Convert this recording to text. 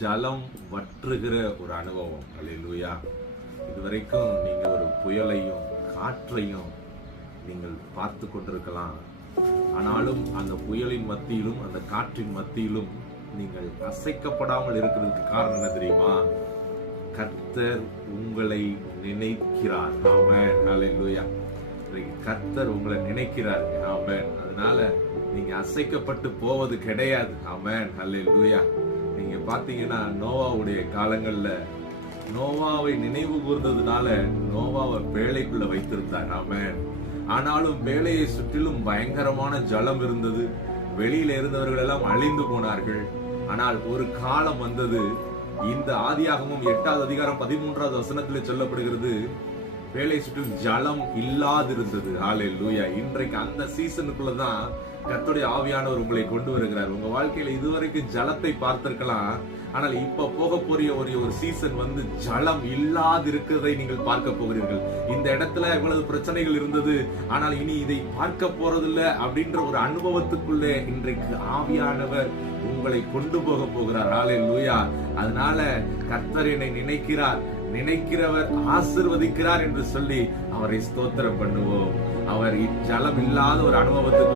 ஜலம் வற்றுகிற ஒரு அனுபவம். அல்லேலூயா. இதுவரைக்கும் நீங்க ஒரு புயலையும் காற்றையும் நீங்கள் பார்த்து கொண்டிருக்கலாம். ஆனாலும் அந்த புயலின் மத்தியிலும் அந்த காற்றின் மத்தியிலும் நீங்கள் அசைக்கப்படாமல் இருக்கிறதுக்கு காரணம் என்ன தெரியுமா? கர்த்தர் உங்களை நினைக்கிறார். ஆமென். ஹல்லேலூயா. கர்த்தர் உங்களை நினைக்கிறார். ஆமென். அதனால நீங்க அசைக்கப்பட்டு போவது கிடையாது. ஆமென். ஹல்லேலூயா. நீங்க பாத்தீங்கன்னா நோவாவுடைய காலங்கள்ல நோவாவை நினைவு கூர்ந்ததுனால நோவாவை பேழைக்குள்ள வைத்திருந்தார். ஆமென். ஆனாலும் பேழையை சுற்றிலும் பயங்கரமான ஜலம் இருந்தது. வெளியில இருந்தவர்கள் எல்லாம் அழிந்து போனார்கள். ஆனால் ஒரு காலம் வந்தது. இந்த ஆதியாகமம் 8வது அதிகாரம் 13வது வசனத்தில் சொல்லப்படுகிறது, பேழை சுற்றிலும் ஜலம் இல்லாதிருந்தது. ஹல்லேலூயா. இன்றைக்கு அந்த சீசனுக்குள்ளதான் கர்த்தருடைய ஆவியானவர் உங்களை கொண்டு வருகிறார். உங்க வாழ்க்கையில இதுவரைக்கும் ஜலத்தை பார்த்திருக்கலாம். ஆனால் இப்ப போக போறிய ஒரு சீசன் வந்து ஜலம் இல்லாதிருக்கிறதை நீங்கள் பார்க்க போகிறீர்கள். இந்த இடத்துல இவ்வளவு பிரச்சனைகள் இருந்தது, ஆனால் இனி இதை பார்க்க போறதில்லை அப்படின்ற ஒரு அனுபவத்துக்குள்ளே இன்றைக்கு ஆவியானவர் உங்களை கொண்டு போக போகிறார். ஹல்லேலூயா. அதனால கர்த்தர் என்னை நினைக்கிறார், நினைக்கிறவர் ஆசீர்வதிக்கிறார் என்று சொல்லி அவரை ஸ்தோத்திரம் பண்ணுவோம். அவர் ஜலம் இல்லாத ஒரு அனுபவத்துக்கு